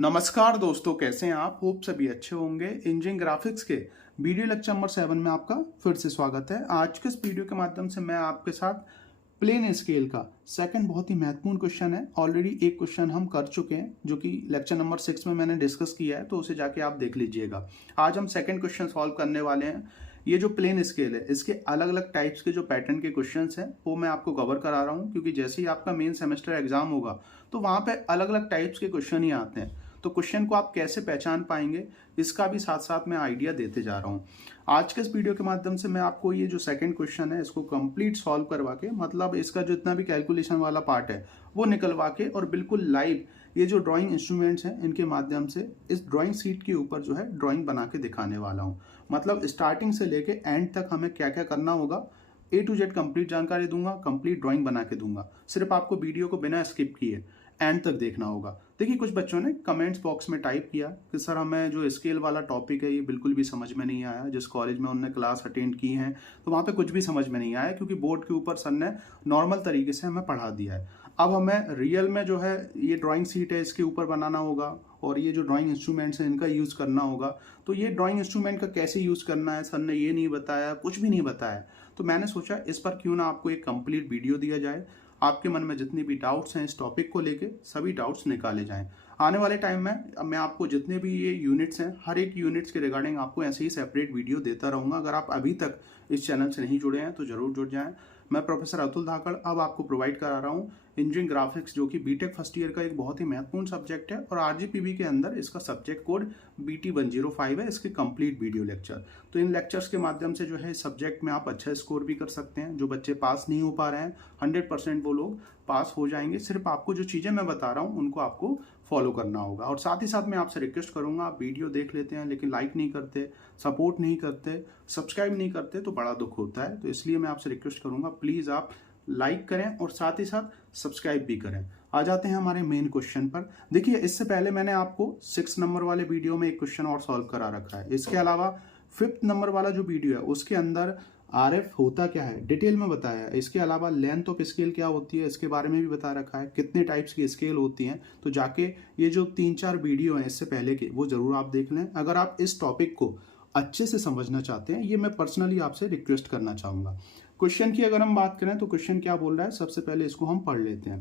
नमस्कार दोस्तों, कैसे हैं आप? होप सभी अच्छे होंगे। इंजीनियरिंग ग्राफिक्स के वीडियो लेक्चर नंबर 7 में आपका फिर से स्वागत है। आज के इस वीडियो के माध्यम से मैं आपके साथ प्लेन स्केल का सेकंड बहुत ही महत्वपूर्ण क्वेश्चन है। ऑलरेडी एक क्वेश्चन हम कर चुके हैं जो कि लेक्चर नंबर 6 में मैंने डिस्कस किया है, तो उसे जाके आप देख लीजिएगा। आज हम सेकंड क्वेश्चन सॉल्व करने वाले हैं। ये जो प्लेन स्केल है, इसके अलग अलग टाइप्स के जो पैटर्न के क्वेश्चंस हैं वो मैं आपको कवर करा रहा हूँ, क्योंकि जैसे ही आपका मेन सेमेस्टर एग्जाम होगा तो वहां पे अलग अलग टाइप्स के क्वेश्चन ही आते हैं। तो क्वेश्चन को आप कैसे पहचान पाएंगे, इसका भी साथ साथ मैं आइडिया देते जा रहा हूँ। आज के इस वीडियो के माध्यम से मैं आपको ये जो सेकंड क्वेश्चन है इसको कंप्लीट सॉल्व करवा के, मतलब इसका जो इतना भी कैलकुलेशन वाला पार्ट है वो निकलवा के, और बिल्कुल लाइव ये जो ड्राइंग इंस्ट्रूमेंट्स हैं इनके माध्यम से इस ड्राइंग सीट के ऊपर जो है ड्राइंग बना के दिखाने वाला हूँ। मतलब स्टार्टिंग से लेके एंड तक हमें क्या क्या करना होगा, A to Z कंप्लीट जानकारी दूंगा, कंप्लीट ड्राइंग बना के दूंगा। सिर्फ आपको वीडियो को बिना स्किप किए एंड तक देखना होगा। देखिए, कुछ बच्चों ने कमेंट्स बॉक्स में टाइप किया कि सर हमें जो स्केल वाला टॉपिक है ये बिल्कुल भी समझ में नहीं आया। जिस कॉलेज में उन्होंने क्लास अटेंड की है तो वहाँ पे कुछ भी समझ में नहीं आया, क्योंकि बोर्ड के ऊपर सर ने नॉर्मल तरीके से हमें पढ़ा दिया है। अब हमें रियल में जो है ये ड्राइंग सीट है इसके ऊपर बनाना होगा, और ये जो ड्राइंग इंस्ट्रूमेंट्स हैं इनका यूज़ करना होगा। तो ये ड्राइंग इंस्ट्रूमेंट का कैसे यूज़ करना है सर ने ये नहीं बताया, कुछ भी नहीं बताया। तो मैंने सोचा इस पर क्यों ना आपको एक कंप्लीट वीडियो दिया जाए। आपके मन में जितने भी डाउट्स हैं इस टॉपिक को लेके सभी डाउट्स निकाले जाएं। आने वाले टाइम में मैं आपको जितने भी ये यूनिट्स हैं हर एक यूनिट्स के रिगार्डिंग आपको ऐसे ही सेपरेट वीडियो देता रहूंगा। अगर आप अभी तक इस चैनल से नहीं जुड़े हैं तो जरूर जुड़ जाएं। मैं प्रोफेसर अतुल धाकड़ अब आपको प्रोवाइड करा रहा हूँ इंजीनियरिंग ग्राफिक्स, जो कि बीटेक फर्स्ट ईयर का एक बहुत ही महत्वपूर्ण सब्जेक्ट है, और आरजीपीवी के अंदर इसका सब्जेक्ट कोड BT105 है। इसके कंप्लीट वीडियो लेक्चर, तो इन लेक्चर्स के माध्यम से जो है इस सब्जेक्ट में आप अच्छा स्कोर भी कर सकते हैं। जो बच्चे पास नहीं हो पा रहे हैं 100% वो लोग पास हो जाएंगे। सिर्फ आपको जो चीज़ें मैं बता रहा हूँ उनको आपको फॉलो करना होगा। और साथ ही साथ मैं आपसे रिक्वेस्ट करूंगा, आप वीडियो देख लेते हैं लेकिन लाइक नहीं करते, सपोर्ट नहीं करते, सब्सक्राइब नहीं करते तो बड़ा दुख होता है। तो इसलिए मैं आपसे रिक्वेस्ट करूंगा प्लीज़ आप लाइक करें और साथ ही साथ सब्सक्राइब भी करें। आ जाते हैं हमारे मेन क्वेश्चन पर। देखिए, इससे पहले मैंने आपको 6 नंबर वाले वीडियो में एक क्वेश्चन और सॉल्व करा रखा है। इसके अलावा 5th नंबर वाला जो वीडियो है उसके अंदर RF होता क्या है डिटेल में बताया है। इसके अलावा लेंथ ऑफ स्केल क्या होती है इसके बारे में भी बता रखा है, कितने टाइप्स की स्केल होती हैं। तो जाके ये जो 3-4 वीडियो हैं इससे पहले के वो जरूर आप देख लें, अगर आप इस टॉपिक को अच्छे से समझना चाहते हैं। ये मैं पर्सनली आपसे रिक्वेस्ट करना चाहूंगा। क्वेश्चन की अगर हम बात करें तो क्वेश्चन क्या बोल रहा है, सबसे पहले इसको हम पढ़ लेते हैं।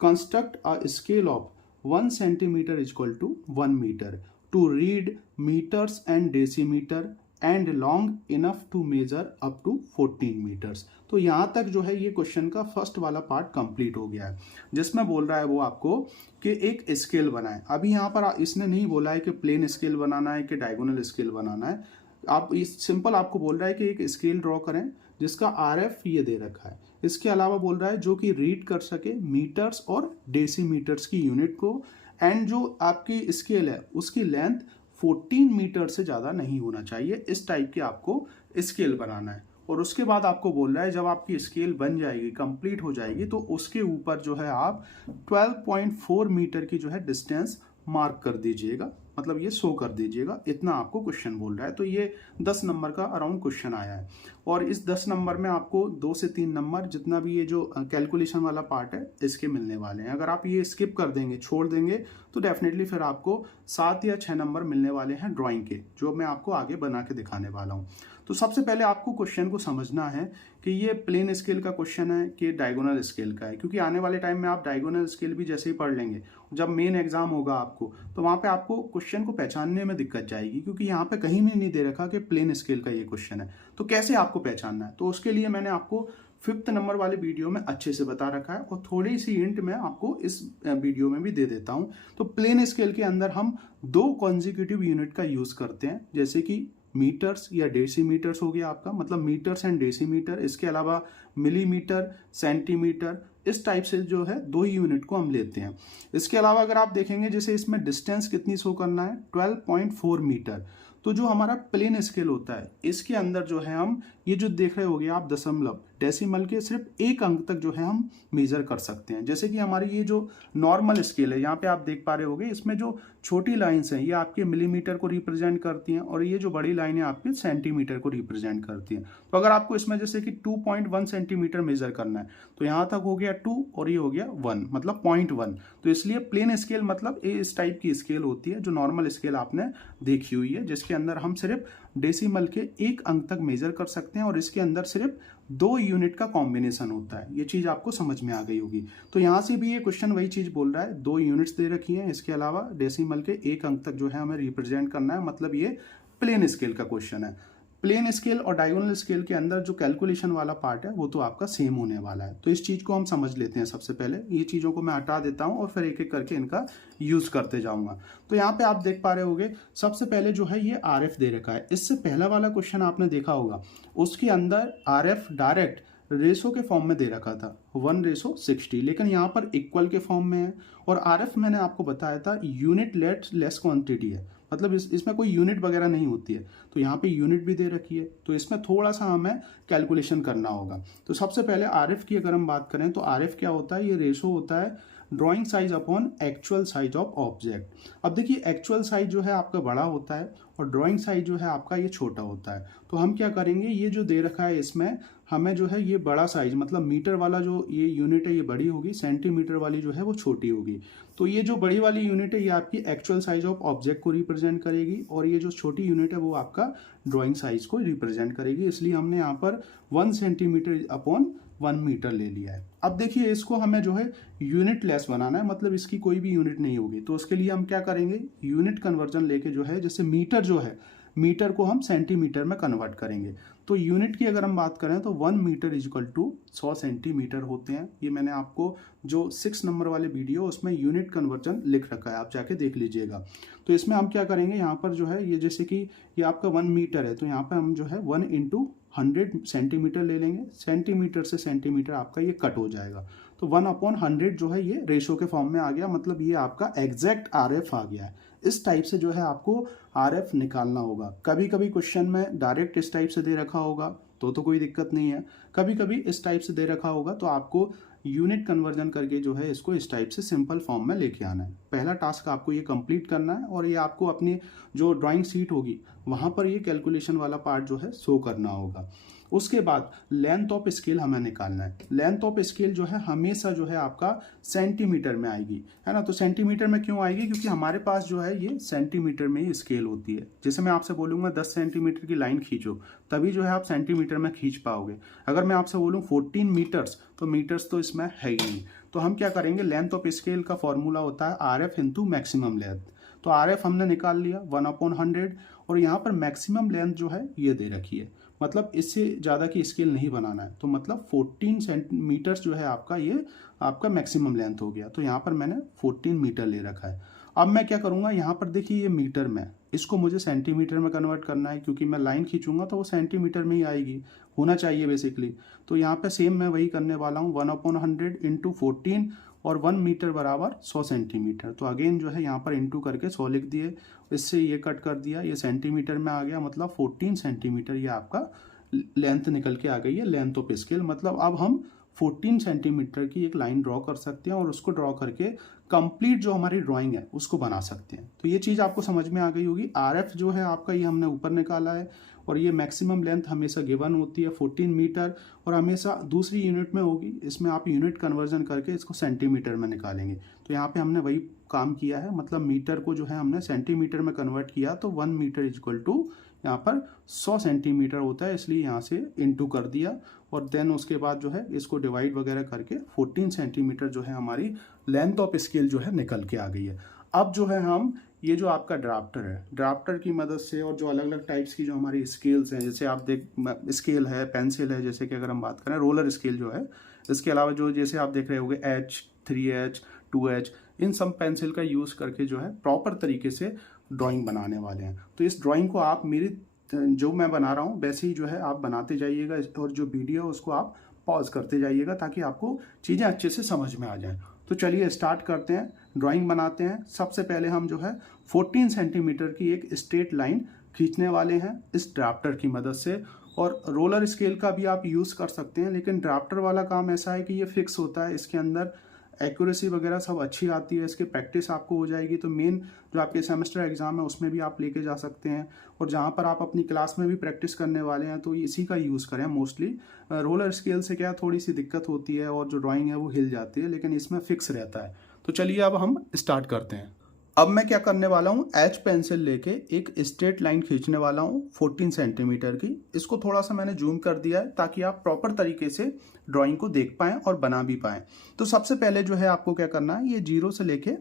Construct a scale of 1 centimetre equal to 1 metre to read metres and decimetre and long enough to measure up to 14 metres. तो यहाँ तक जो है ये क्वेश्चन का फर्स्ट वाला पार्ट कंप्लीट हो गया है, जिसमें बोल रहा है वो आपको कि एक स्केल बनाए। अभी यहाँ पर इसने नहीं बोला है कि प्लेन स्केल बनाना है कि डायगोनल स्केल बनाना है। आप इस सिंपल आपको बोल रहा है कि एक स्केल ड्रॉ करें जिसका RF ये दे रखा है। इसके अलावा बोल रहा है जो कि रीड कर सके मीटर्स और डेसीमीटर्स की यूनिट को, एंड जो आपकी स्केल है उसकी लेंथ 14 मीटर से ज़्यादा नहीं होना चाहिए। इस टाइप की आपको स्केल बनाना है। और उसके बाद आपको बोल रहा है जब आपकी स्केल बन जाएगी, कंप्लीट हो जाएगी, तो उसके ऊपर जो है आप 12.4 मीटर की जो है डिस्टेंस मार्क कर दीजिएगा, मतलब ये शो कर दीजिएगा। इतना आपको क्वेश्चन बोल रहा है। तो ये 10 नंबर का अराउंड क्वेश्चन आया है, और इस 10 नंबर में आपको 2 से 3 नंबर जितना भी ये जो कैलकुलेशन वाला पार्ट है इसके मिलने वाले हैं। अगर आप ये स्किप कर देंगे, छोड़ देंगे, तो डेफिनेटली फिर आपको 7 या 6 नंबर मिलने वाले हैं ड्राइंग के, जो मैं आपको आगे बना के दिखाने वाला हूँ। तो सबसे पहले आपको क्वेश्चन को समझना है कि ये प्लेन स्केल का क्वेश्चन है कि डायगोनल स्केल का है, क्योंकि आने वाले टाइम में आप डायगोनल स्केल भी जैसे ही पढ़ लेंगे, जब मेन एग्जाम होगा आपको, तो वहां पे आपको क्वेश्चन को पहचानने में दिक्कत जाएगी, क्योंकि यहाँ पे कहीं भी नहीं दे रखा कि प्लेन स्केल का ये क्वेश्चन है। तो कैसे आपको पहचानना है, तो उसके लिए मैंने आपको 5th नंबर वाले वीडियो में अच्छे से बता रखा है, और थोड़ी सी हिंट मैं आपको इस वीडियो में भी दे देता हूं। तो प्लेन स्केल के अंदर हम 2 कॉन्जिक्यूटिव यूनिट का यूज करते हैं, जैसे कि मीटर्स या डेसीमीटर्स हो गया आपका, मतलब मीटर्स एंड डेसीमीटर। इसके अलावा मिलीमीटर, सेंटीमीटर, इस टाइप से जो है 2 ही यूनिट को हम लेते हैं। इसके अलावा अगर आप देखेंगे जैसे इसमें डिस्टेंस कितनी शो करना है 12.4 मीटर, तो जो हमारा प्लेन स्केल होता है इसके अंदर जो है हम ये जो देख रहे होगे आप दशमलव डेसिमल के सिर्फ एक अंक तक जो है हम मेजर कर सकते हैं। जैसे कि हमारी ये जो नॉर्मल स्केल है यहाँ पे आप देख पा रहे होगे, इसमें जो छोटी लाइंस हैं ये आपके मिलीमीटर को रिप्रेजेंट करती हैं और ये जो बड़ी लाइन है आपके सेंटीमीटर को रिप्रेजेंट करती हैं। तो अगर आपको इसमें जैसे कि 2.1 सेंटीमीटर मेजर करना है तो यहाँ तक हो गया 2 और ये हो गया 1, मतलब 0.1। तो इसलिए प्लेन स्केल मतलब इस टाइप की स्केल होती है जो नॉर्मल स्केल आपने देखी हुई है, जिसके अंदर हम सिर्फ डेसिमल के एक अंक तक मेजर कर सकते हैं और इसके अंदर सिर्फ 2 यूनिट का कॉम्बिनेशन होता है। ये चीज आपको समझ में आ गई होगी। तो यहाँ से भी ये क्वेश्चन वही चीज बोल रहा है, 2 यूनिट्स दे रखी हैं, इसके अलावा डेसिमल के एक अंक तक जो है हमें रिप्रेजेंट करना है, मतलब ये प्लेन स्केल का क्वेश्चन है। प्लेन स्केल और डायगोनल स्केल के अंदर जो कैलकुलेशन वाला पार्ट है वो तो आपका सेम होने वाला है। तो इस चीज को हम समझ लेते हैं। सबसे पहले ये चीजों को मैं हटा देता हूं और फिर एक एक करके इनका यूज करते जाऊंगा। तो यहाँ पे आप देख पा रहे होगे सबसे पहले जो है ये RF दे रखा है। इससे पहला वाला क्वेश्चन आपने देखा होगा, उसके अंदर RF डायरेक्ट रेशो के फॉर्म में दे रखा था 1:60, लेकिन यहाँ पर इक्वल के फॉर्म में है। और RF मैंने आपको बताया था यूनिट लेस क्वांटिटी है, मतलब इसमें कोई यूनिट वगैरह नहीं होती है। तो यहाँ पे यूनिट भी दे रखी है, तो इसमें थोड़ा सा हमें कैलकुलेशन करना होगा। तो सबसे पहले RF की अगर हम बात करें तो RF क्या होता है, ये रेशो होता है drawing size upon actual size of object. अब देखिए एक्चुअल साइज जो है आपका बड़ा होता है और ड्राइंग साइज जो है आपका ये छोटा होता है। तो हम क्या करेंगे, ये जो दे रखा है इसमें हमें जो है ये बड़ा साइज मतलब मीटर वाला जो ये यूनिट है ये बड़ी होगी, सेंटीमीटर वाली जो है वो छोटी होगी। तो ये जो बड़ी वाली यूनिट है ये आपकी एक्चुअल साइज ऑफ ऑब्जेक्ट को रिप्रेजेंट करेगी और ये जो छोटी यूनिट है वो आपका ड्राइंग साइज को रिप्रेजेंट करेगी। इसलिए हमने यहाँ पर 1 सेंटीमीटर अपॉन 1 मीटर ले लिया है। अब देखिए इसको हमें जो है यूनिट लेस बनाना है, मतलब इसकी कोई भी यूनिट नहीं होगी। तो उसके लिए हम क्या करेंगे, यूनिट कन्वर्जन लेके जो है, जैसे मीटर जो है मीटर को हम सेंटीमीटर में कन्वर्ट करेंगे। तो यूनिट की अगर हम बात करें तो 1 मीटर इक्वल टू 100 सेंटीमीटर होते हैं। ये मैंने आपको जो 6 नंबर वाले वीडियो उसमें यूनिट कन्वर्जन लिख रखा है, आप जाके देख लीजिएगा। तो इसमें हम क्या करेंगे, यहाँ पर जो है ये जैसे कि ये आपका 1 मीटर है तो यहाँ पर हम जो है 1 × 100 सेंटीमीटर ले लेंगे। सेंटीमीटर से सेंटीमीटर आपका ये कट हो जाएगा, तो 1/100 जो है ये रेशो के फॉर्म में आ गया, मतलब ये आपका एग्जैक्ट RF आ गया है। इस टाइप से जो है आपको RF निकालना होगा। कभी कभी क्वेश्चन में डायरेक्ट इस टाइप से दे रखा होगा तो कोई दिक्कत नहीं है, कभी कभी इस टाइप से दे रखा होगा तो आपको यूनिट कन्वर्जन करके जो है इसको इस टाइप से सिंपल फॉर्म में लेके आना है। पहला टास्क आपको ये कंप्लीट करना है और ये आपको अपनी जो ड्राइंग शीट होगी वहां पर ये कैलकुलेशन वाला पार्ट जो है शो करना होगा। उसके बाद लेंथ ऑफ स्केल हमें निकालना है। लेंथ ऑफ स्केल जो है हमेशा जो है आपका सेंटीमीटर में आएगी, है ना। तो सेंटीमीटर में क्यों आएगी, क्योंकि हमारे पास जो है ये सेंटीमीटर में ही स्केल होती है। जैसे मैं आपसे बोलूंगा 10 सेंटीमीटर की लाइन खींचो, तभी जो है आप सेंटीमीटर में खींच पाओगे। अगर मैं आपसे बोलूँ 14 मीटर्स, तो मीटर्स तो इसमें है ही नहीं। तो हम क्या करेंगे, लेंथ ऑफ स्केल का फॉर्मूला होता है RF इंटू मैक्सिमम लेंथ। तो RF हमने निकाल लिया 1/100 और यहाँ पर मैक्सिमम लेंथ जो है ये दे रखी है, मतलब इससे ज़्यादा की स्केल नहीं बनाना है। तो मतलब 14 सेंटीमीटर्स जो है आपका ये आपका मैक्सिमम लेंथ हो गया। तो यहाँ पर मैंने 14 मीटर ले रखा है। अब मैं क्या करूँगा, यहाँ पर देखिए ये मीटर में, इसको मुझे सेंटीमीटर में कन्वर्ट करना है, क्योंकि मैं लाइन खींचूंगा तो वो सेंटीमीटर में ही आएगी, होना चाहिए बेसिकली। तो यहाँ पे सेम मैं वही करने वाला हूँ, 1/100 इंटू 14 और 1 मीटर बराबर 100 सेंटीमीटर। तो अगेन जो है यहाँ पर इंटू करके 100 लिख दिए, इससे ये कट कर दिया, ये सेंटीमीटर में आ गया, मतलब 14 सेंटीमीटर ये आपका लेंथ निकल के आ गई है, लेंथ ऑफ स्केल। मतलब अब हम 14 सेंटीमीटर की एक लाइन ड्रॉ कर सकते हैं और उसको ड्रॉ करके कंप्लीट जो हमारी ड्राइंग है उसको बना सकते हैं। तो ये चीज़ आपको समझ में आ गई होगी। RF जो है आपका ये हमने ऊपर निकाला है और ये मैक्सिमम लेंथ हमेशा गिवन होती है 14 मीटर और हमेशा दूसरी यूनिट में होगी। इसमें आप यूनिट कन्वर्जन करके इसको सेंटीमीटर में निकालेंगे। तो यहाँ पे हमने वही काम किया है, मतलब मीटर को जो है हमने सेंटीमीटर में कन्वर्ट किया। तो 1 मीटर इक्वल टू यहाँ पर 100 सेंटीमीटर होता है, इसलिए यहाँ से इंटू कर दिया और देन उसके बाद जो है इसको डिवाइड वगैरह करके 14 सेंटीमीटर जो है हमारी लेंथ ऑफ स्केल जो है निकल के आ गई है। अब जो है हम ये जो आपका ड्राफ्टर है, ड्राफ्टर की मदद से और जो अलग अलग टाइप्स की जो हमारी स्केल्स हैं, जैसे आप देख स्केल है, पेंसिल है, जैसे कि अगर हम बात करें रोलर स्केल जो है, इसके अलावा जो जैसे आप देख रहे होंगे H, 3H, 2H, इन सब पेंसिल का यूज़ करके जो है प्रॉपर तरीके से ड्राइंग बनाने वाले हैं। तो इस ड्राइंग को आप मेरी जो मैं बना रहा हूँ वैसे ही जो है आप बनाते जाइएगा और जो वीडियो है उसको आप पॉज करते जाइएगा ताकि आपको चीज़ें अच्छे से समझ में आ जाएं। तो चलिए स्टार्ट करते हैं, ड्राइंग बनाते हैं। सबसे पहले हम जो है 14 सेंटीमीटर की एक स्ट्रेट लाइन खींचने वाले हैं इस ड्राफ्टर की मदद से। और रोलर स्केल का भी आप यूज़ कर सकते हैं, लेकिन ड्राफ्टर वाला काम ऐसा है कि ये फिक्स होता है, इसके अंदर एक्यूरेसी वगैरह सब अच्छी आती है, इसकी प्रैक्टिस आपको हो जाएगी। तो मेन जो आपके सेमेस्टर एग्जाम है उसमें भी आप लेके जा सकते हैं, और जहाँ पर आप अपनी क्लास में भी प्रैक्टिस करने वाले हैं तो इसी का यूज़ करें मोस्टली। रोलर स्केल से क्या थोड़ी सी दिक्कत होती है और जो ड्राइंग है वो हिल जाती है, लेकिन इसमें फिक्स रहता है। तो चलिए अब हम स्टार्ट करते हैं। अब मैं क्या करने वाला हूँ, एच पेंसिल लेके एक स्ट्रेट लाइन खींचने वाला हूँ 14 सेंटीमीटर की। इसको थोड़ा सा मैंने जूम कर दिया है ताकि आप प्रॉपर तरीके से ड्राइंग को देख पाएं और बना भी पाएं। तो सबसे पहले जो है आपको क्या करना है, ये 0 से लेके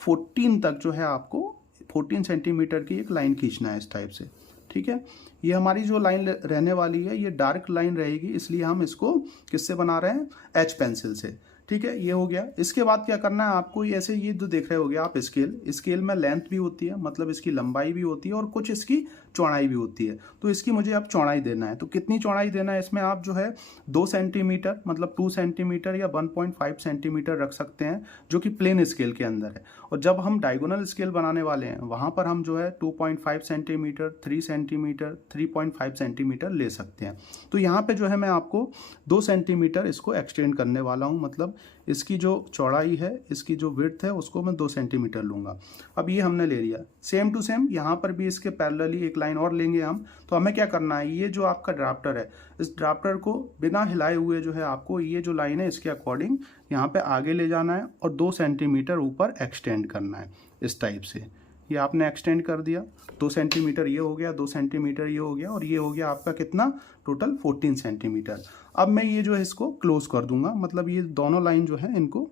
14 तक जो है आपको 14 सेंटीमीटर की एक लाइन खींचना है इस टाइप से। ठीक है, ये हमारी जो लाइन रहने वाली है ये डार्क लाइन रहेगी, इसलिए हम इसको किससे बना रहे हैं, एच पेंसिल से। ठीक है, ये हो गया। इसके बाद क्या करना है आपको, ऐसे ये जो देख रहे होगे आप स्केल में लेंथ भी होती है, मतलब इसकी लंबाई भी होती है और कुछ इसकी चौड़ाई भी होती है। तो इसकी मुझे अब चौड़ाई देना है। तो कितनी चौड़ाई देना है इसमें, आप जो है 2 सेंटीमीटर मतलब 2 सेंटीमीटर या 1.5 सेंटीमीटर रख सकते हैं, जो कि प्लेन स्केल के अंदर है। और जब हम डायगोनल स्केल बनाने वाले हैं वहां पर हम जो है 2.5 सेंटीमीटर, 3 सेंटीमीटर, 3.5 सेंटीमीटर ले सकते हैं। तो यहाँ पे जो है मैं आपको 2 सेंटीमीटर इसको एक्सटेंड करने वाला हूँ, मतलब इसकी जो चौड़ाई है, इसकी जो विड्थ है उसको मैं 2 सेंटीमीटर लूंगा। अब ये हमने ले लिया, सेम टू सेम यहाँ पर भी इसके पैरेलली एक लाइन और लेंगे हम। तो हमें क्या करना है, ये जो आपका ड्राफ्टर है, इस ड्राफ्टर को बिना हिलाए हुए जो है आपको ये जो लाइन है इसके अकॉर्डिंग यहाँ पे आगे ले जाना है और 2 सेंटीमीटर ऊपर एक्सटेंड करना है इस टाइप से। ये आपने एक्सटेंड कर दिया, 2 सेंटीमीटर ये हो गया, 2 सेंटीमीटर ये हो गया, और ये हो गया आपका कितना, टोटल 14 सेंटीमीटर। अब मैं ये जो है इसको क्लोज कर दूंगा, मतलब ये दोनों लाइन जो है इनको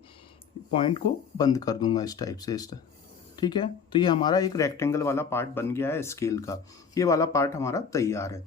पॉइंट को बंद कर दूंगा इस टाइप से। ठीक है, तो ये हमारा एक रेक्टेंगल वाला पार्ट बन गया है स्केल का, ये वाला पार्ट हमारा तैयार है।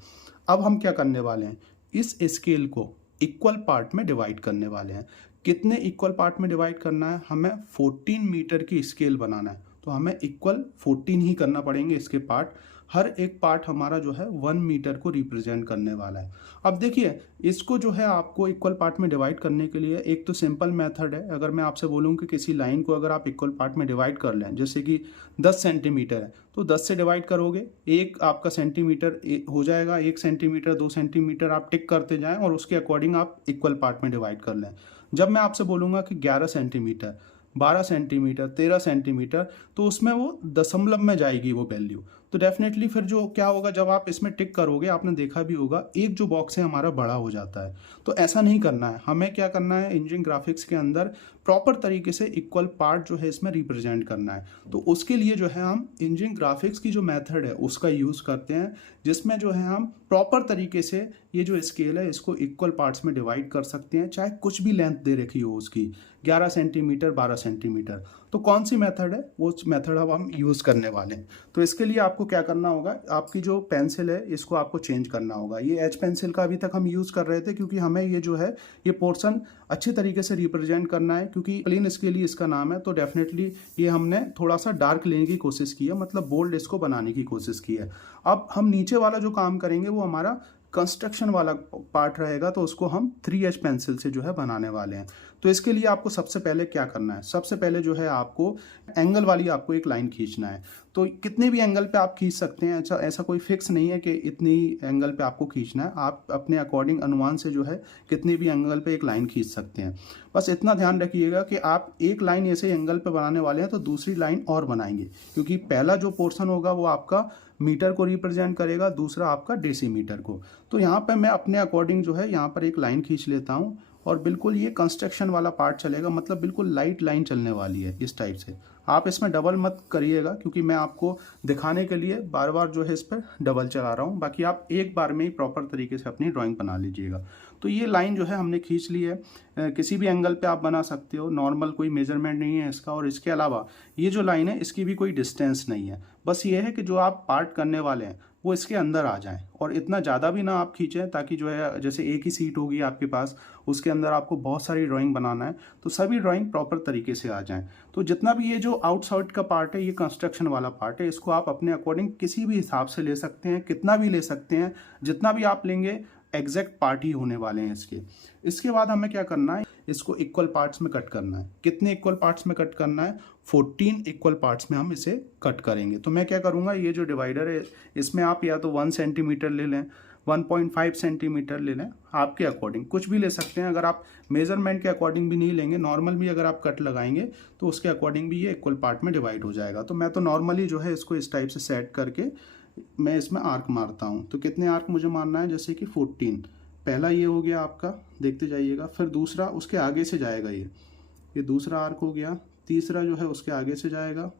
अब हम क्या करने वाले हैं, इस स्केल को इक्वल पार्ट में डिवाइड करने वाले हैं। कितने इक्वल पार्ट में डिवाइड करना है, हमें 14 मीटर की स्केल बनाना है, तो हमें इक्वल 14 ही करना पड़ेंगे इसके पार्ट। हर एक पार्ट हमारा जो है 1 मीटर को रिप्रेजेंट करने वाला है। अब देखिए, इसको जो है आपको इक्वल पार्ट में डिवाइड करने के लिए एक तो सिंपल मेथड है। अगर मैं आपसे बोलूं कि किसी लाइन को अगर आप इक्वल पार्ट में डिवाइड कर लें, जैसे कि 10 सेंटीमीटर है तो 10 से डिवाइड करोगे, एक आपका सेंटीमीटर हो जाएगा, 1 सेंटीमीटर 2 सेंटीमीटर आप टिक करते जाएं और उसके अकॉर्डिंग आप इक्वल पार्ट में डिवाइड कर लें। जब मैं आपसे बोलूँगा कि 11 सेंटीमीटर, 12 सेंटीमीटर, 13 सेंटीमीटर, तो उसमें वो दशमलव में जाएगी वो वैल्यू। तो डेफिनेटली फिर जो क्या होगा, जब आप इसमें टिक करोगे, आपने देखा भी होगा एक जो बॉक्स है हमारा बड़ा हो जाता है। तो ऐसा नहीं करना है, हमें क्या करना है, इंजीनियरिंग ग्राफिक्स के अंदर प्रॉपर तरीके से इक्वल पार्ट जो है इसमें रिप्रेजेंट करना है। तो उसके लिए जो है हम इंजीनियरिंग ग्राफिक्स की जो मेथड है उसका यूज़ करते हैं, जिसमें जो है हम प्रॉपर तरीके से ये जो स्केल है इसको इक्वल पार्ट्स में डिवाइड कर सकते हैं, चाहे कुछ भी लेंथ दे रखी हो उसकी, 11 सेंटीमीटर, 12 सेंटीमीटर। तो कौन सी मेथड है, वो मेथड अब हम यूज़ करने वाले हैं। तो इसके लिए आपको क्या करना होगा, आपकी जो पेंसिल है इसको आपको चेंज करना होगा। ये एच पेंसिल का अभी तक हम यूज़ कर रहे थे, क्योंकि हमें ये जो है ये पोर्शन अच्छे तरीके से रिप्रेजेंट करना है, क्योंकि प्लेन स्केल ही इसका नाम है। तो डेफिनेटली ये हमने थोड़ा सा डार्क लेने की कोशिश की है, मतलब बोल्ड इसको बनाने की कोशिश की है। अब हम नीचे वाला जो काम करेंगे वो हमारा कंस्ट्रक्शन वाला पार्ट रहेगा, तो उसको हम 3H पेंसिल से जो है बनाने वाले हैं। तो इसके लिए आपको सबसे पहले क्या करना है, सबसे पहले जो है आपको एंगल वाली आपको एक लाइन खींचना है। तो कितने भी एंगल पे आप खींच सकते हैं, ऐसा कोई फिक्स नहीं है कि इतनी एंगल पे आपको खींचना है, आप अपने अकॉर्डिंग अनुमान से जो है कितने भी एंगल पे एक लाइन खींच सकते हैं। बस इतना ध्यान रखिएगा कि आप एक लाइन ऐसे एंगल पे बनाने वाले हैं तो दूसरी लाइन और बनाएंगे, क्योंकि पहला जो पोर्शन होगा वो आपका मीटर को रिप्रेजेंट करेगा, दूसरा आपका डेसीमीटर को। तो यहाँ पे मैं अपने अकॉर्डिंग जो है यहाँ पर एक लाइन खींच लेता हूँ, और बिल्कुल ये कंस्ट्रक्शन वाला पार्ट चलेगा, मतलब बिल्कुल लाइट लाइन चलने वाली है इस टाइप से। आप इसमें डबल मत करिएगा, क्योंकि मैं आपको दिखाने के लिए बार बार जो है इस पर डबल चला रहा हूँ, बाकी आप एक बार में ही प्रॉपर तरीके से अपनी ड्राइंग बना लीजिएगा। तो ये लाइन जो है हमने खींच ली है, किसी भी एंगल पे आप बना सकते हो, नॉर्मल कोई मेजरमेंट नहीं है इसका। और इसके अलावा ये जो लाइन है इसकी भी कोई डिस्टेंस नहीं है, बस ये है कि जो आप पार्ट करने वाले हैं वो इसके अंदर आ जाएं, और इतना ज़्यादा भी ना आप खींचें, ताकि जो है जैसे एक ही सीट होगी आपके पास, उसके अंदर आपको बहुत सारी ड्राइंग बनाना है, तो सभी ड्राइंग प्रॉपर तरीके से आ जाएं। तो जितना भी ये जो आउटसाइड का पार्ट है, ये कंस्ट्रक्शन वाला पार्ट है, इसको आप अपने अकॉर्डिंग किसी भी हिसाब से ले सकते हैं, कितना भी ले सकते हैं, जितना भी आप लेंगे एग्जैक्ट पार्ट ही होने वाले हैं इसके। इसके बाद हमें क्या करना है, इसको इक्वल पार्ट्स में कट करना है। कितने इक्वल पार्ट्स में कट करना है, 14 इक्वल पार्ट्स में हम इसे कट करेंगे। तो मैं क्या करूँगा, ये जो डिवाइडर है इसमें आप या तो 1 सेंटीमीटर ले लें, 1.5 सेंटीमीटर ले लें, आपके अकॉर्डिंग कुछ भी ले सकते हैं। अगर आप मेजरमेंट के अकॉर्डिंग भी नहीं लेंगे, नॉर्मल भी अगर आप कट लगाएंगे तो उसके अकॉर्डिंग भी ये इक्वल पार्ट में डिवाइड हो जाएगा। तो मैं तो नॉर्मली जो है इसको इस टाइप से सेट करके मैं इसमें आर्क मारता हूँ। तो कितने आर्क मुझे मारना है, जैसे कि 14। पहला ये हो गया आपका, देखते जाइएगा। फिर दूसरा उसके आगे से जाएगा, ये दूसरा आर्क हो गया। तीसरा जो है उसके आगे से जाएगा।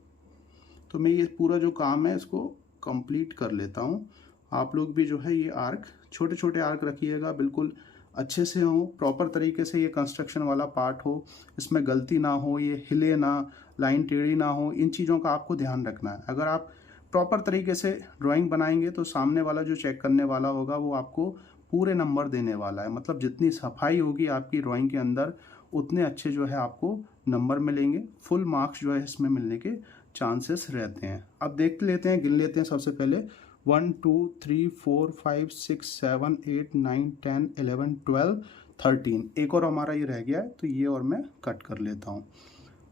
तो मैं ये पूरा जो काम है इसको कंप्लीट कर लेता हूँ। आप लोग भी जो है ये आर्क, छोटे छोटे आर्क रखिएगा, बिल्कुल अच्छे से हो, प्रॉपर तरीके से ये कंस्ट्रक्शन वाला पार्ट हो, इसमें गलती ना हो, ये हिले ना, लाइन टेढ़ी ना हो। इन चीज़ों का आपको ध्यान रखना है। अगर आप प्रॉपर तरीके से ड्राइंग बनाएंगे तो सामने वाला जो चेक करने वाला होगा वो आपको पूरे नंबर देने वाला है। मतलब जितनी सफाई होगी आपकी ड्राइंग के अंदर, उतने अच्छे जो है आपको नंबर मिलेंगे। फुल मार्क्स जो है इसमें मिलने के चांसेस रहते हैं। अब देख लेते हैं, गिन लेते हैं सबसे पहले। 1 2 3 4 5 6 7 8 9 10 11 12 13। एक और हमारा ये रह गया है, तो ये और मैं कट कर लेता हूँ।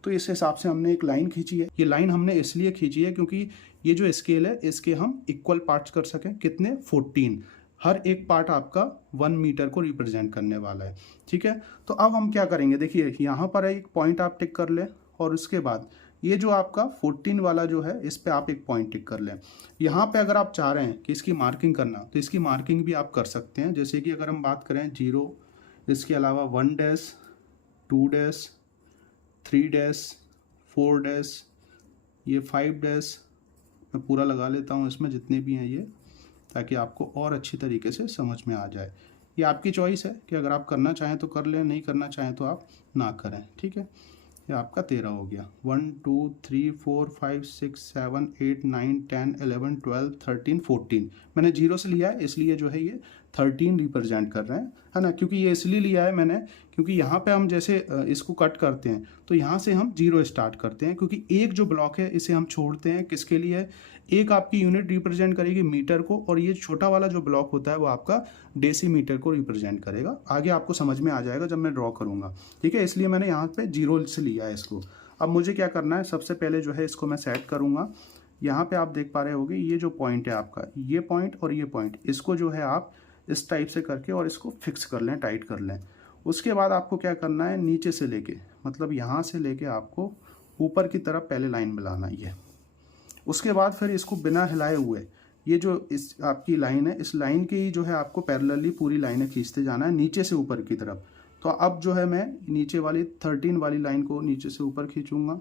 तो इस हिसाब से हमने एक लाइन खींची है। ये लाइन हमने इसलिए खींची है क्योंकि ये जो स्केल है इसके हम इक्वल पार्ट्स कर सकें। कितने, 14। हर एक पार्ट आपका 1 मीटर को रिप्रेजेंट करने वाला है। ठीक है, तो अब हम क्या करेंगे, देखिए यहाँ पर एक पॉइंट आप टिक कर लें, और उसके बाद ये जो आपका 14 वाला जो है इस पे आप एक पॉइंट टिक कर लें। यहाँ पे अगर आप चाह रहे हैं कि इसकी मार्किंग करना, तो इसकी मार्किंग भी आप कर सकते हैं। जैसे कि अगर हम बात करें 0, इसके अलावा 1 डैश, 2 डैश, 3 डैश, 4 डैश, ये 5 डैश, मैं पूरा लगा लेता हूँ इसमें जितने भी हैं ये, ताकि आपको और अच्छी तरीके से समझ में आ जाए। ये आपकी चॉइस है कि अगर आप करना चाहें तो कर लें, नहीं करना चाहें तो आप ना करें। ठीक है, ये आपका 13 हो गया। 1 2 3 4 5 6 7 8 9 10 11 12 13 14। मैंने 0 से लिया है इसलिए जो है ये 13 रिप्रेजेंट कर रहे हैं, है ना। क्योंकि ये इसलिए लिया है मैंने, क्योंकि यहाँ पे हम जैसे इसको कट करते हैं तो यहाँ से हम 0 स्टार्ट करते हैं, क्योंकि एक जो ब्लॉक है इसे हम छोड़ते हैं किसके लिए, एक आपकी यूनिट रिप्रेजेंट करेगी मीटर को, और ये छोटा वाला जो ब्लॉक होता है वो आपका डेसीमीटर को रिप्रेजेंट करेगा। आगे आपको समझ में आ जाएगा जब मैं ड्रॉ करूँगा। ठीक है, इसलिए मैंने यहाँ पे 0 से लिया है इसको। अब मुझे क्या करना है, सबसे पहले जो है इसको मैं सेट करूँगा। यहाँ पे आप देख पा रहे होगे ये जो पॉइंट है आपका, ये पॉइंट और ये पॉइंट, इसको जो है आप इस टाइप से करके और इसको फिक्स कर लें, टाइट कर लें। उसके बाद आपको क्या करना है, नीचे से लेके, मतलब यहाँ से लेके आपको ऊपर की तरफ पहले लाइन मिलाना है ये। उसके बाद फिर इसको बिना हिलाए हुए, ये जो इस आपकी लाइन है, इस लाइन की जो है आपको पैरेलली पूरी लाइनें खींचते जाना है नीचे से ऊपर की तरफ। तो अब जो है मैं नीचे वाली 13 वाली लाइन को नीचे से ऊपर खींचूंगा।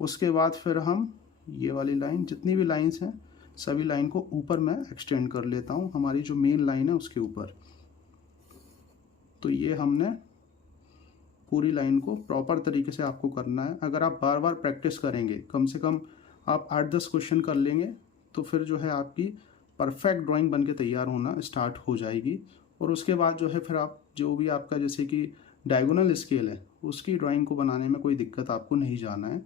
उसके बाद फिर हम ये वाली लाइन, जितनी भी लाइंस हैं सभी लाइन को ऊपर मैं एक्सटेंड कर लेता हूँ, हमारी जो मेन लाइन है उसके ऊपर। तो ये हमने पूरी लाइन को प्रॉपर तरीके से आपको करना है। अगर आप बार बार प्रैक्टिस करेंगे, कम से कम आप 8-10 क्वेश्चन कर लेंगे, तो फिर जो है आपकी परफेक्ट ड्राइंग बन के तैयार होना स्टार्ट हो जाएगी। और उसके बाद जो है फिर आप जो भी आपका जैसे कि डायगोनल स्केल है, उसकी ड्राइंग को बनाने में कोई दिक्कत आपको नहीं जाना है।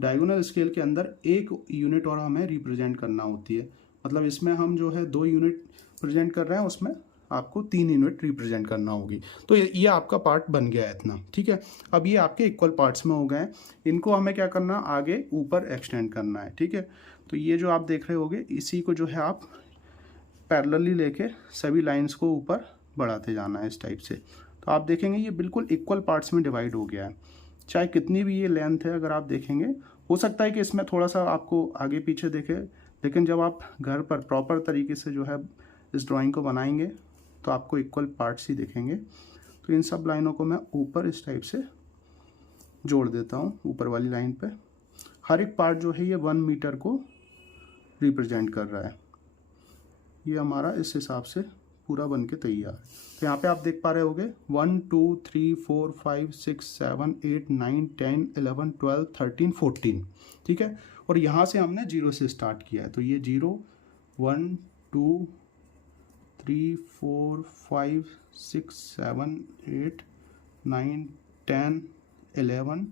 डायगोनल स्केल के अंदर एक यूनिट और हमें रिप्रेजेंट करना होती है, मतलब इसमें हम जो है 2 यूनिट प्रेजेंट कर रहे हैं, उसमें आपको 3 यूनिट रिप्रेजेंट करना होगी। तो ये आपका पार्ट बन गया है इतना। ठीक है, अब ये आपके इक्वल पार्ट्स में हो गए हैं। इनको हमें क्या करना, आगे ऊपर एक्सटेंड करना है। ठीक है, तो ये जो आप देख रहे होगे, इसी को जो है आप पैरेलली लेके सभी लाइंस को ऊपर बढ़ाते जाना है इस टाइप से। तो आप देखेंगे ये बिल्कुल इक्वल पार्ट्स में डिवाइड हो गया है। चाहे कितनी भी ये लेंथ है, अगर आप देखेंगे, हो सकता है कि इसमें थोड़ा सा आपको आगे पीछे दिखे, लेकिन जब आप घर पर प्रॉपर तरीके से जो है इस ड्राइंग को बनाएंगे तो आपको इक्वल पार्ट्स ही दिखेंगे। तो इन सब लाइनों को मैं ऊपर इस टाइप से जोड़ देता हूँ, ऊपर वाली लाइन पे। हर एक पार्ट जो है ये 1 मीटर को रिप्रेजेंट कर रहा है। ये हमारा इस हिसाब से पूरा बन के तैयार है। तो यहाँ पे आप देख पा रहे होगे 1 2 3 4 5 6 7 8 9 10 11 12 13 14। ठीक है, और यहाँ से हमने 0 से स्टार्ट किया है। तो ये 0 1 2 3 4 5 6 7 8 9 10 11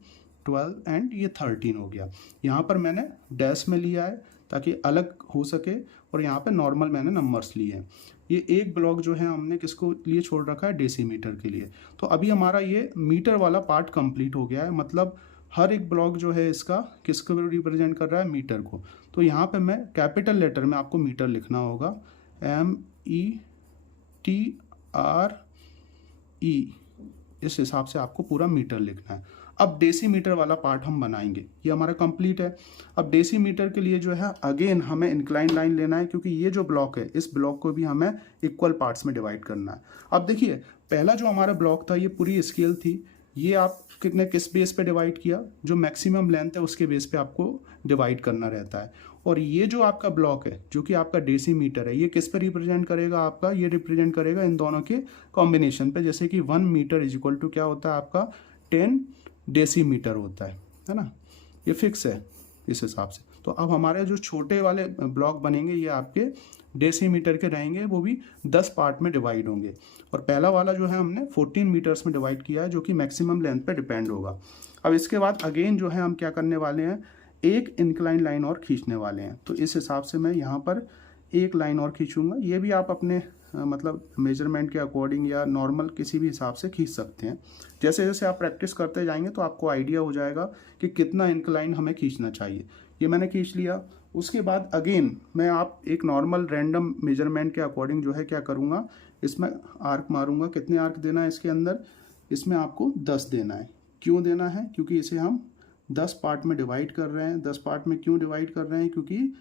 12 एंड ये 13 हो गया। यहाँ पर मैंने डैश में लिया है ताकि अलग हो सके, और यहाँ पे नॉर्मल मैंने नंबर्स लिए हैं। ये एक ब्लॉक जो है हमने किसको लिए छोड़ रखा है, डेसीमीटर के लिए। तो अभी हमारा ये मीटर वाला पार्ट कंप्लीट हो गया है, मतलब हर एक ब्लॉक जो है इसका किसको रिप्रेजेंट कर रहा है, मीटर को। तो यहाँ पे मैं कैपिटल लेटर में आपको मीटर लिखना होगा, METRE, इस हिसाब से आपको पूरा मीटर लिखना है। अब डेसीमीटर वाला पार्ट हम बनाएंगे, ये हमारा कंप्लीट है। अब डेसीमीटर के लिए जो है अगेन हमें इंक्लाइन लाइन लेना है, क्योंकि ये जो ब्लॉक है इस ब्लॉक को भी हमें इक्वल पार्ट्स में डिवाइड करना है। अब देखिए पहला जो हमारा ब्लॉक था ये पूरी स्केल थी, ये आप कितने किस बेस पे डिवाइड किया, जो मैक्सिमम लेंथ है उसके बेस पे आपको डिवाइड करना रहता है। और ये जो आपका ब्लॉक है जो कि आपका डेसीमीटर है, ये किस पे रिप्रेजेंट करेगा आपका, ये रिप्रेजेंट करेगा इन दोनों के कॉम्बिनेशन पे। जैसे कि 1 मीटर इज इक्वल टू क्या होता है आपका 10 डेसीमीटर होता है ना, ये फिक्स है इस हिसाब से। तो अब हमारे जो छोटे वाले ब्लॉक बनेंगे ये आपके डेसीमीटर के रहेंगे, वो भी 10 पार्ट में डिवाइड होंगे। और पहला वाला जो है हमने 14 मीटर्स में डिवाइड किया है, जो कि मैक्सिमम लेंथ पे डिपेंड होगा। अब इसके बाद अगेन जो है हम क्या करने वाले हैं, एक इंक्लाइन लाइन और खींचने वाले हैं। तो इस हिसाब से मैं यहाँ पर एक लाइन और खींचूंगा। ये भी आप अपने मतलब मेजरमेंट के अकॉर्डिंग या नॉर्मल किसी भी हिसाब से खींच सकते हैं। जैसे जैसे आप प्रैक्टिस करते जाएंगे तो आपको आइडिया हो जाएगा कि कितना इंक्लाइन हमें खींचना चाहिए। ये मैंने खींच लिया। उसके बाद अगेन मैं आप एक नॉर्मल रैंडम मेजरमेंट के अकॉर्डिंग जो है क्या करूँगा, इसमें आर्क मारूंगा। कितने आर्क देना है इसके अंदर, इसमें आपको 10 देना है। क्यों देना है, क्योंकि इसे हम 10 पार्ट में डिवाइड कर रहे हैं। 10 पार्ट में क्यों डिवाइड कर रहे हैं, क्योंकि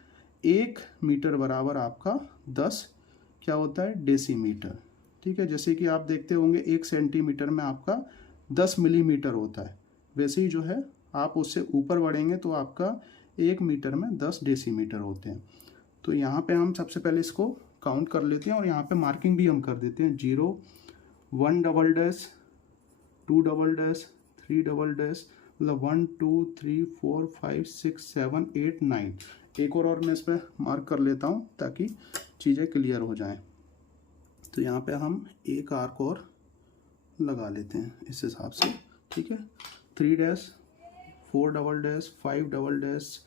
1 मीटर बराबर आपका 10 क्या होता है, डेसीमीटर। ठीक है, जैसे कि आप देखते होंगे 1 सेंटीमीटर में आपका 10 मिलीमीटर होता है, वैसे ही जो है आप उससे ऊपर बढ़ेंगे तो आपका 1 मीटर में 10 डेसीमीटर होते हैं। तो यहाँ पे हम सबसे पहले इसको काउंट कर लेते हैं और यहाँ पे मार्किंग भी हम कर देते हैं। 0, 1 double dash, 2 double dash, 3 double dash, मतलब 1 2 3 4 5 6 7 8 9। एक और मैं इस पर मार्क कर लेता हूँ ताकि चीज़ें क्लियर हो जाएं। तो यहाँ पे हम एक आर्क और लगा लेते हैं इस हिसाब से। ठीक है, 3 dash, 4 double dash, 5 double dash,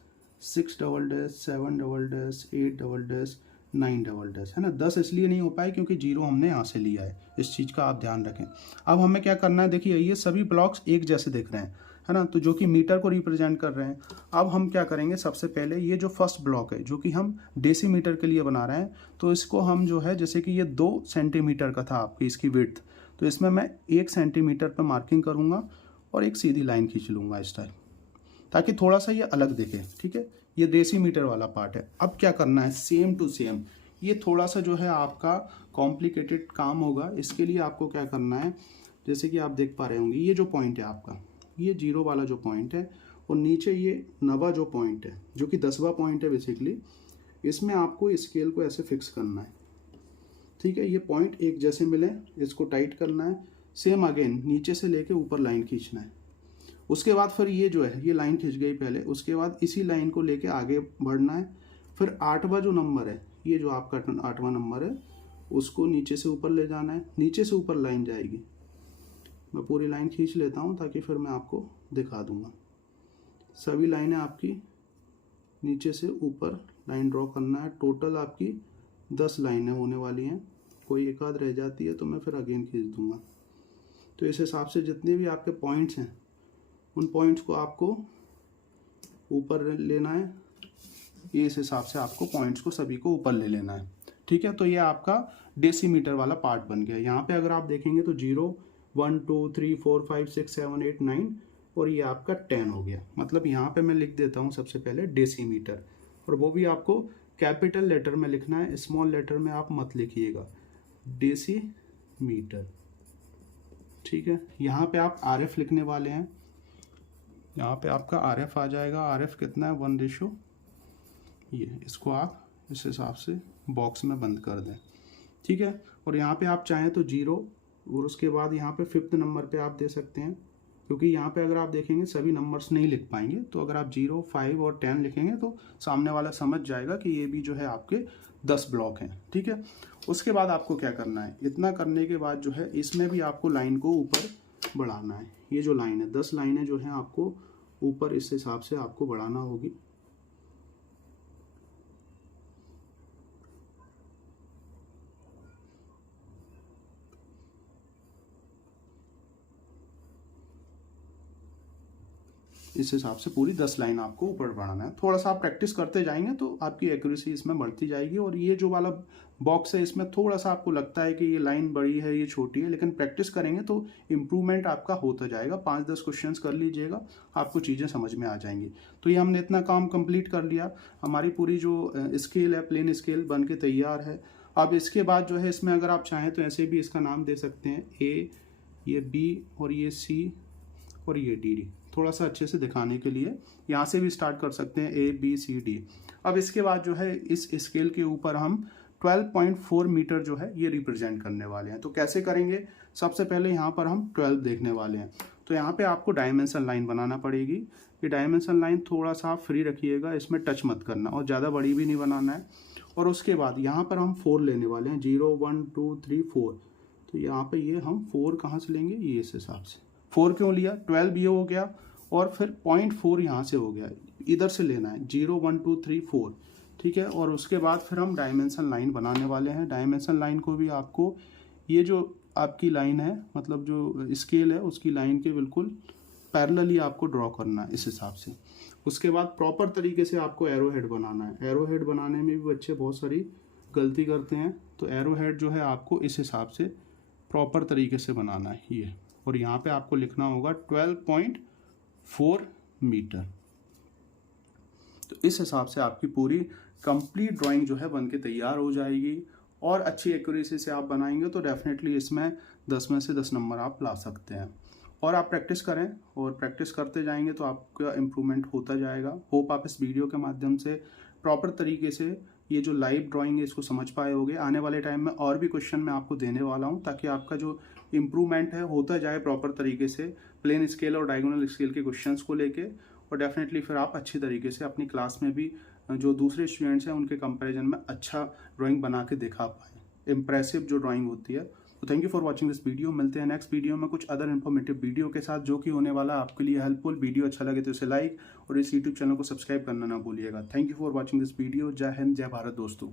6 double dash, 7 double dash, 8 double dash, 9 double dash, है ना। 10 इसलिए नहीं हो पाए क्योंकि 0 हमने यहाँ से लिया है, इस चीज़ का आप ध्यान रखें। अब हमें क्या करना है, देखिए ये सभी ब्लॉक्स एक जैसे दिख रहे हैं, है ना, तो जो कि मीटर को रिप्रेजेंट कर रहे हैं। अब हम क्या करेंगे, सबसे पहले ये जो फर्स्ट ब्लॉक है जो कि हम डेसीमीटर के लिए बना रहे हैं, तो इसको हम जो है, जैसे कि ये 2 सेंटीमीटर का था आपकी इसकी विड्थ, तो इसमें मैं 1 सेंटीमीटर पर मार्किंग करूँगा और एक सीधी लाइन खींच लूँगा इस टाइप, ताकि थोड़ा सा ये अलग दिखे। ठीक है, ये डेसीमीटर वाला पार्ट है। अब क्या करना है, सेम टू सेम, ये थोड़ा सा जो है आपका कॉम्प्लिकेटेड काम होगा। इसके लिए आपको क्या करना है, जैसे कि आप देख पा रहे होंगे ये जो पॉइंट है आपका, ये 0 वाला जो पॉइंट है, और नीचे ये 9वां जो पॉइंट है जो कि 10वां पॉइंट है बेसिकली, इसमें आपको स्केल को ऐसे फिक्स करना है। ठीक है, ये पॉइंट एक जैसे मिले, इसको टाइट करना है। सेम अगेन नीचे से लेके ऊपर लाइन खींचना है। उसके बाद फिर ये जो है ये लाइन खींच गई पहले, उसके बाद इसी लाइन को लेके आगे बढ़ना है। फिर 8वां जो नंबर है, ये जो आपका 8वां नंबर है, उसको नीचे से ऊपर ले जाना है। नीचे से ऊपर लाइन जाएगी, मैं पूरी लाइन खींच लेता हूँ ताकि फिर मैं आपको दिखा दूंगा। सभी लाइनें आपकी नीचे से ऊपर लाइन ड्रॉ करना है। टोटल आपकी 10 लाइनें होने वाली हैं, कोई एक आध रह जाती है तो मैं फिर अगेन खींच दूंगा। तो इस हिसाब से जितने भी आपके पॉइंट्स हैं उन पॉइंट्स को आपको ऊपर लेना है। ये इस हिसाब से आपको पॉइंट्स को सभी को ऊपर ले लेना है। ठीक है, तो ये आपका डेसीमीटर वाला पार्ट बन गया। यहाँ पे अगर आप देखेंगे तो 0 1 2 3 4 5 6 7 8 9 और ये आपका 10 हो गया। मतलब यहाँ पे मैं लिख देता हूँ सबसे पहले डेसीमीटर, और वो भी आपको कैपिटल लेटर में लिखना है, स्मॉल लेटर में आप मत लिखिएगा, डेसीमीटर। ठीक है, यहाँ पे आप RF लिखने वाले हैं। यहाँ पे आपका RF आ जाएगा। RF कितना है, 1:, ये इसको आप इस हिसाब से बॉक्स में बंद कर दें। ठीक है, और यहाँ पे आप चाहें तो 0 और उसके बाद यहाँ पे 5th नंबर पे आप दे सकते हैं, क्योंकि यहाँ पे अगर आप देखेंगे सभी नंबर्स नहीं लिख पाएंगे। तो अगर आप 0 5 और 10 लिखेंगे तो सामने वाला समझ जाएगा कि ये भी जो है आपके 10 ब्लॉक हैं। ठीक है, उसके बाद आपको क्या करना है, इतना करने के बाद जो है इसमें भी आपको लाइन को ऊपर बढ़ाना है। ये जो लाइन है 10 लाइनें जो है आपको ऊपर इस हिसाब से आपको बढ़ाना होगी। इस हिसाब से पूरी 10 लाइन आपको ऊपर बढ़ाना है। थोड़ा सा आप प्रैक्टिस करते जाएंगे तो आपकी एक्यूरेसी इसमें बढ़ती जाएगी। और ये जो वाला बॉक्स है इसमें थोड़ा सा आपको लगता है कि ये लाइन बड़ी है, ये छोटी है, लेकिन प्रैक्टिस करेंगे तो इम्प्रूवमेंट आपका होता जाएगा। 5-10 क्वेश्चंस कर लीजिएगा, आपको चीज़ें समझ में आ जाएंगी। तो ये हमने इतना काम कंप्लीट कर लिया। हमारी पूरी जो स्केल है, प्लेन स्केल बन के तैयार है। अब इसके बाद जो है इसमें अगर आप चाहें तो ऐसे भी इसका नाम दे सकते हैं, ए, ये बी और ये सी और ये डी। थोड़ा सा अच्छे से दिखाने के लिए यहाँ से भी स्टार्ट कर सकते हैं, ए बी सी डी। अब इसके बाद जो है इस स्केल के ऊपर हम 12.4 मीटर जो है ये रिप्रेजेंट करने वाले हैं। तो कैसे करेंगे, सबसे पहले यहाँ पर हम 12 देखने वाले हैं। तो यहाँ पे आपको डायमेंशन लाइन बनाना पड़ेगी। ये डायमेंशन लाइन थोड़ा सा आप फ्री रखिएगा, इसमें टच मत करना और ज़्यादा बड़ी भी नहीं बनाना है। और उसके बाद यहाँ पर हम 4 लेने वाले हैं, 0 1 2 3 4। तो यहाँ पे ये हम 4 कहाँ से लेंगे, ये इस हिसाब से 4 क्यों लिया, 12 ये हो गया और फिर 0.4 यहाँ से हो गया, इधर से लेना है 0 1 2 3 4, ठीक है। और उसके बाद फिर हम डायमेंशन लाइन बनाने वाले हैं। डायमेंशन लाइन को भी आपको ये जो आपकी लाइन है, मतलब जो स्केल है उसकी लाइन के बिल्कुल पैरेलली आपको ड्रॉ करना है इस हिसाब से। उसके बाद प्रॉपर तरीके से आपको एरो हेड बनाना है। एरो हेड बनाने में भी बच्चे बहुत सारी गलती करते हैं। तो एरो हेड जो है आपको इस हिसाब से प्रॉपर तरीके से बनाना है ये। और यहाँ पे आपको लिखना होगा 12.4 मीटर। तो इस हिसाब से आपकी पूरी कंप्लीट ड्राइंग जो है बनके तैयार हो जाएगी। और अच्छी एक्यूरेसी से आप बनाएंगे तो डेफिनेटली इसमें 10 में से 10 नंबर आप ला सकते हैं। और आप प्रैक्टिस करें और प्रैक्टिस करते जाएंगे तो आपका इम्प्रूवमेंट होता जाएगा। होप आप इस वीडियो के माध्यम से प्रॉपर तरीके से ये जो लाइव ड्राइंग है इसको समझ पाए होंगे। आने वाले टाइम में और भी क्वेश्चन मैं आपको देने वाला हूँ ताकि आपका जो इम्प्रूवमेंट है होता जाए प्रॉपर तरीके से प्लेन स्केल और डायगोनल स्केल के क्वेश्चंस को लेके। और डेफिनेटली फिर आप अच्छी तरीके से अपनी क्लास में भी जो दूसरे स्टूडेंट्स हैं उनके कंपैरिजन में अच्छा ड्राइंग बना के दिखा पाए, इम्प्रेसिव जो ड्राइंग होती है। तो thank you for watching this video. मिलते हैं नेक्स्ट वीडियो में कुछ अदर इन्फॉर्मेटिव वीडियो के साथ जो कि होने वाला आपके लिए हेल्पफुल। वीडियो अच्छा लगे तो इसे लाइक और इस यूट्यूब चैनल को सब्सक्राइब करना ना भूलिएगा। Thank you for watching this video. जय हिंद, जय भारत दोस्तों।